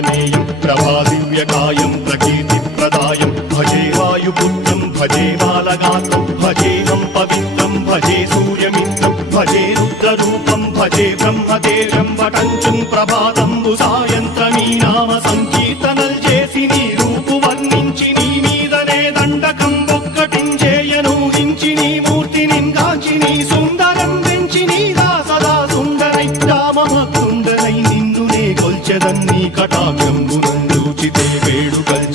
ఆంజనేయం ప్రభాదివ్యకాయం ప్రకీర్తిప్రదాయం భజే వాయుపుత్రం భజే బాలగాత్రం భజేహం పవిత్రం భజే సూర్యమిత్రం భజే రుద్రరూపం భజే బ్రహ్మదేవం వటంచుం ప్రభాతంబు సాయంత్రమీ నామ సంకీర్తనల్ చేసి నీ రూపు వర్ణించి నీ మీదనే దండకం ఒక్కటించేయను హించి నీ మూర్తిని గాంచి నీ సుందరం పెంచి నీదా సదా సుందరై రామభక్తుండనై నిన్నునే కొల్చెదన్ని కటాక్షంబునందూచితే వేడుకల్